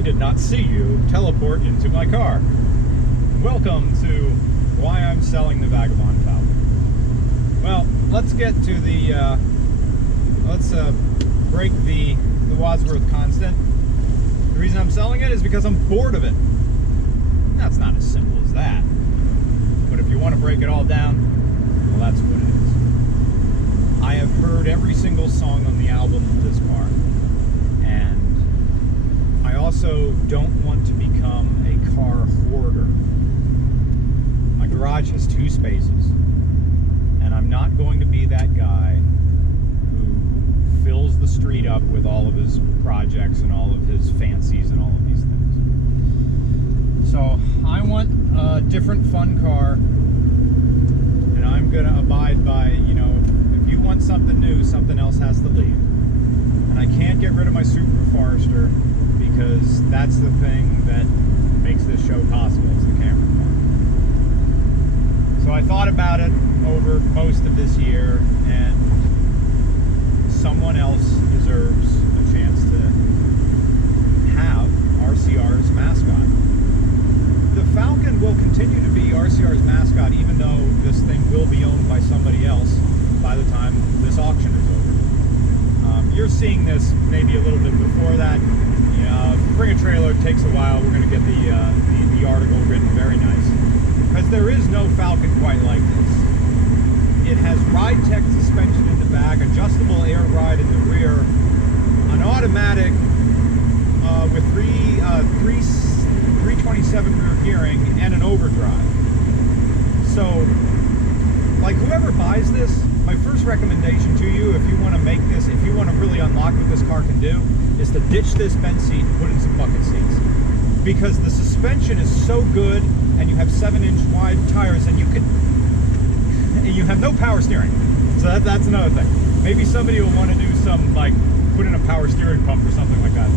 I did not see you teleport into my car. Welcome to why I'm selling the Vagabond Falcon. Well, let's get to the, let's break the Wadsworth constant. The reason I'm selling it is because I'm bored of it. That's not as simple as that. But if you want to break it all down, well, that's what it is. I have heard every single song on the album of this car. And I also don't want to become a car hoarder. My garage has 2 spaces. And I'm not going to be that guy who fills the street up with all of his projects and all of his fancies and all of these things. So I want a different fun car, and I'm going to abide by, you know, if you want something new, something else has to leave. And I can't get rid of my Super Forester because that's the thing that makes this show possible, is the camera car. So I thought about it over most of this year, and someone else deserves a chance to have RCR's mascot. The Falcon will continue to be RCR's mascot, even though this thing will be owned by somebody else by the time this auction is over. You're seeing this maybe a little bit before that. Bring a trailer, it takes a while. We're going to get the article written very nice, because there is no Falcon quite like this. It has ride-tech suspension in the back, adjustable air ride in the rear, an automatic with 327 rear gearing, and an overdrive. So, like, whoever buys this, my first recommendation to you, if you want to make this, if you want to really unlock what this car can do, is to ditch this bench seat and put in some bucket seats. Because the suspension is so good, and you have 7-inch wide tires, and you have no power steering. So that's another thing. Maybe somebody will want to do some, like, put in a power steering pump or something like that.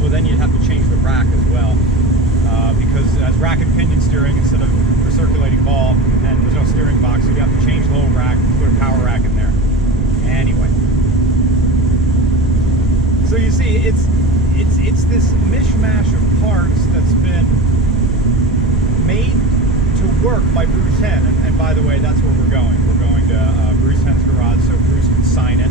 Well, then you'd have to change the rack as well. Because as rack and pinion steering instead of recirculating ball, and there's no steering box, so you have to change the whole rack, put a power rack in there. Anyway. So you see, it's this mishmash of parts that's been made to work by Bruce Henn. And by the way, that's where we're going. We're going to Bruce Henn's garage so Bruce can sign it.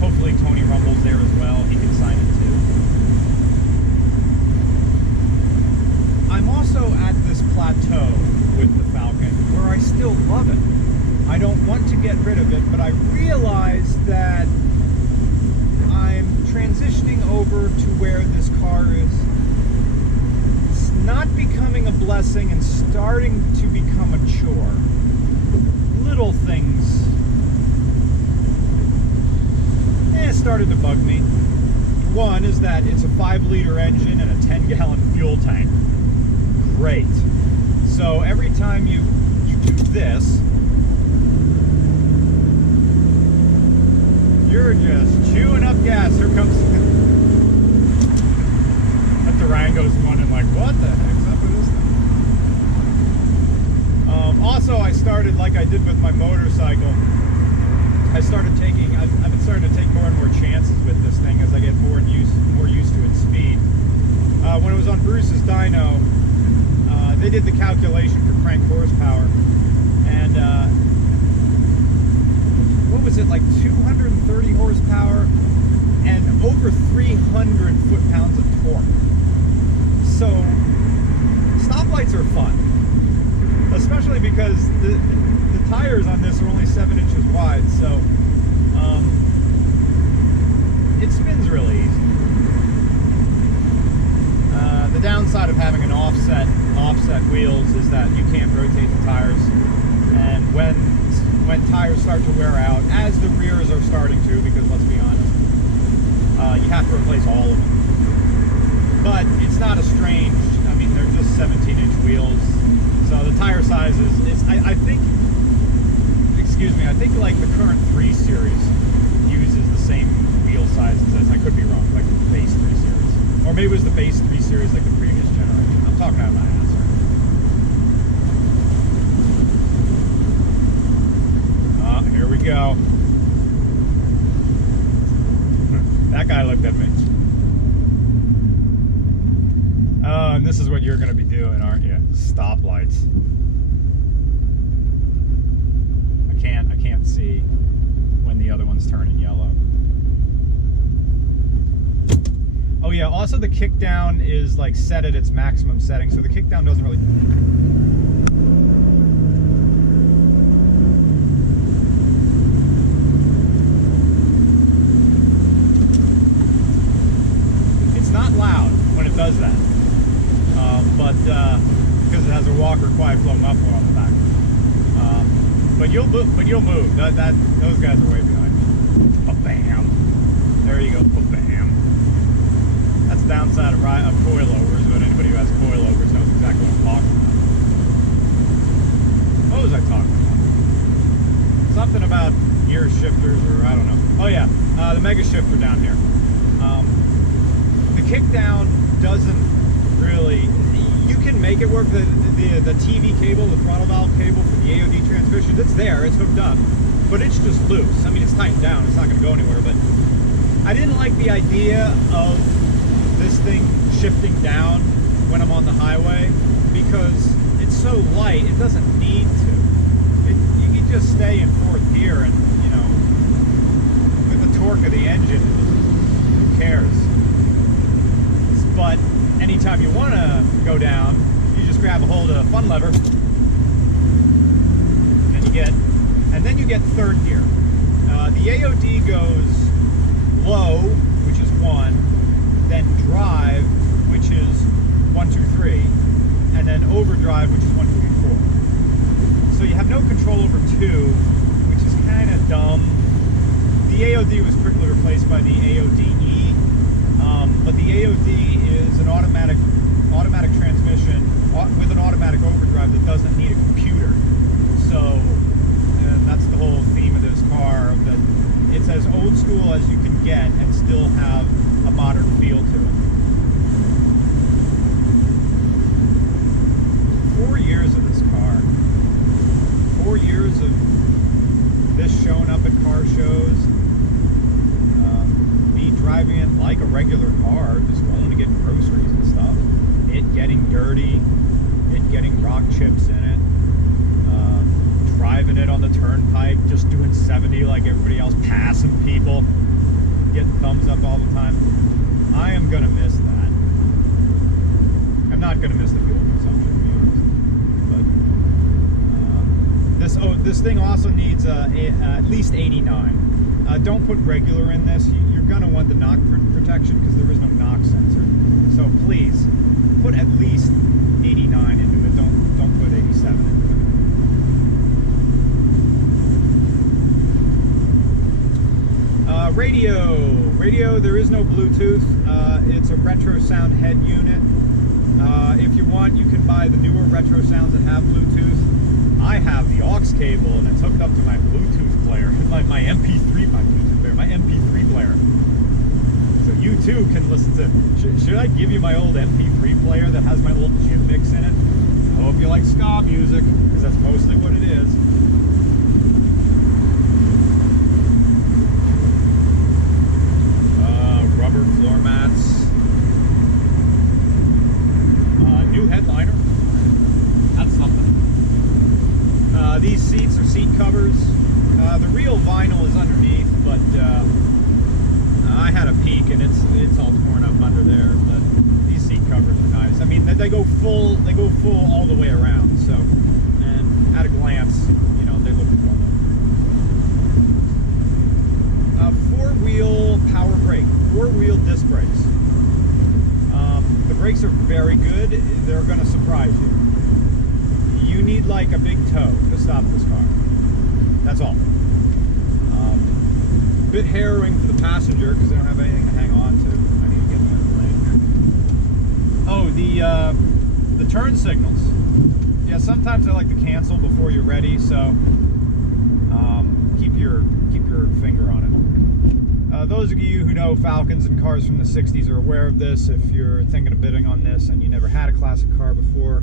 Hopefully Tony Rumble's there as well. He can sign it too. I'm also at this plateau with the Falcon where I still love it. I don't want to get rid of it, but I realize that I'm transitioning over to where this car is not becoming a blessing and starting to become a chore. Little things started to bug me. One is that it's a 5-liter engine and a 10-gallon fuel tank. Great. So every time you do this, you're just chewing up gas. Here comes that Durango's running like, what the heck's up with this thing? Also, I started, like I did with my motorcycle, I've been starting to take more and more chances with this thing as I get more used to its speed. When it was on Bruce's dyno, they did the calculation for crank horsepower, and what was it, like 230 horsepower and over 300 foot-pounds of torque. So stoplights are fun, especially because the tires on this are only 7 inches wide, so it spins really easy. The downside of having an offset wheels is that you can't rotate the tires, and when tires start to wear out, as the rears are starting to, because let's be honest, you have to replace all of them. But it's not a strange, I mean, they're just 17-inch wheels, so the tire size is I think, excuse me, I think like the current 3 Series uses the same wheel size as this. I could be wrong, like the base 3 Series. Or maybe it was the base 3 Series like the previous generation. I'm talking out of my ass right now. Here we go. That guy looked at me. this is what you're going to be doing, aren't you? Stoplights. I can't see when the other one's turning yellow. Oh yeah, also the kickdown is like set at its maximum setting, so the kickdown doesn't really... It's not loud when it does that, but because it has a Walker Quiet Flow muffler on the back. But you'll move. Those guys are way behind me. Ba-bam. There you go. Ba-bam. That's the downside of coilovers, but anybody who has coilovers knows exactly what I'm talking about. What was I talking about? Something about gear shifters, or I don't know. Oh yeah, the mega shifter down here. The kickdown doesn't really... You can make it work. The TV cable, the throttle valve cable for the AOD transmission, it's there, it's hooked up, but it's just loose. I mean, it's tightened down, it's not going to go anywhere, but I didn't like the idea of this thing shifting down when I'm on the highway because it's so light, it doesn't need to. You can just stay in fourth gear and, you know, with the torque of the engine, who cares? But anytime you want to go down, you just grab a hold of the fun lever, and then you get third gear. The AOD goes low, which is 1, then drive, which is 1, 2, 3, and then overdrive, which is 1, 2, 3, 4. So you have no control over 2, which is kind of dumb. The AOD was quickly replaced by the AODE, but the AOD is an automatic transmission with an automatic overdrive that doesn't need a computer. So, and that's the whole theme of this car, that it's as old school as you can get and still have a modern feel to it. 4 years of this car. 4 years of this showing up at car shows. Me driving it like a regular car, just going to get groceries and stuff. It getting dirty. It getting rock chips in it. Driving it on the turnpike, just doing 70 like everybody else, passing people, getting thumbs up all the time. I am gonna miss that. I'm not gonna miss the fuel consumption, to be honest. But this thing also needs at least 89. Don't put regular in this. You're gonna want the knock protection because there is no knock sensor. So please put at least 89 into it. Don't put 87 into it. Radio, there is no Bluetooth. It's a retro sound head unit. If you want, you can buy the newer retro sounds that have Bluetooth. I have the aux cable and it's hooked up to my Bluetooth player, my MP3 player. So you too can listen to, should I give you my old MP3 player that has my old gym mix in it? I hope you like ska music, because that's mostly what it is. Rubber floor mats. New headliner. That's something. These seats are seat covers. The real vinyl is underneath, but I had a peek and it's all torn up under there. But these seat covers are nice. I mean, they go full all the way around. So, and at a glance, you know, they look normal. Four-wheel power brake, 4-wheel disc brakes. The brakes are very good. They're going to surprise you. You need like a big toe to stop this car. That's all. A bit harrowing for the passenger because they don't have anything to hang on to. I need to get them in the lane. Oh, the turn signals. Yeah, sometimes I like to cancel before you're ready, so keep your finger on it. Those of you who know Falcons and cars from the 60s are aware of this. If you're thinking of bidding on this and you never had a classic car before,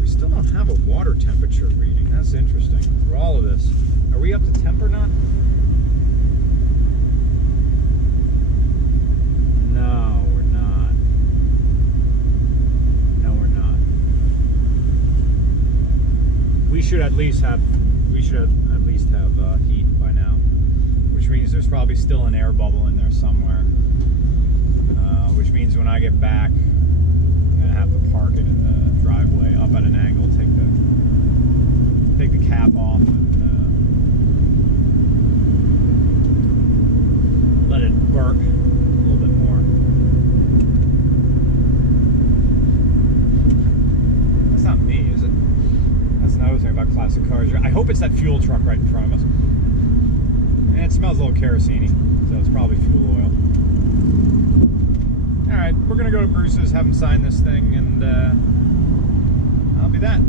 we still don't have a water temperature reading. That's interesting. For all of this, are we up to temp or not? No, we're not. should at least have heat by now, which means there's probably still an air bubble in there somewhere. Which means when I get back, I'm gonna have to park it in the driveway up at an angle, take the cap off, and let it burp a little bit more. That's not me, is it? That's another thing about classic cars. I hope it's that fuel truck right in front of us. And it smells a little kerosene-y, so it's probably fuel oil. Alright, we're gonna go to Bruce's, have him sign this thing, and that'll be that.